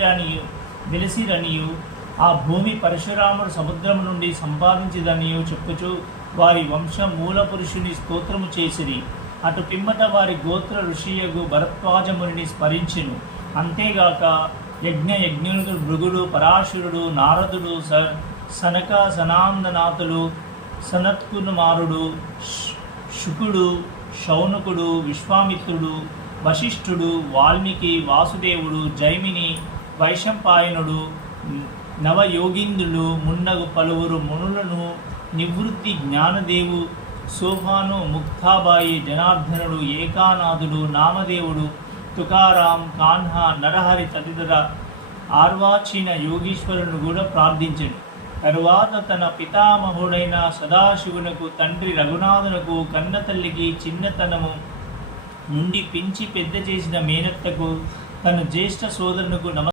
వెలసిరనియు ఆ భూమి పరశురాముడు సముద్రము నుండి సంపాదించిదనియు చెప్పుచు వారి వంశ మూల పురుషుని స్తోత్రము చేసిరి. అటు పిమ్మట వారి గోత్ర ఋషియగు భరద్వాజముని స్మరించెను. అంతేగాక యజ్ఞులు భృగుడు, పరాశరుడు, నారదుడు, సనక సనాందనాథులు, సనత్కుమారుడు, శుకుడు, శౌనకుడు, విశ్వామిత్రుడు, వశిష్ఠుడు, వాల్మీకి, వాసుదేవుడు, జైమిని, వైశంపాయనుడు, నవయోగీంద్రులు మున్నగు పలువురు మునులను, నివృత్తి, జ్ఞానదేవు, సోఫాను, ముక్తాబాయి, జనార్దనుడు, ఏకానాథుడు, నామదేవుడు, తుకారాం, కాన్హా, నరహరి తదితర ఆర్వాచీన యోగీశ్వరుని కూడా ప్రార్థించను. తరువాత తన పితామహుడైన సదాశివునకు, తండ్రి రఘునాథునకు, కన్నతల్లికి, చిన్నతనము నుండి పెంచి పెద్ద చేసిన మేనత్తకు, తన జ్యేష్ఠ సోదరునకు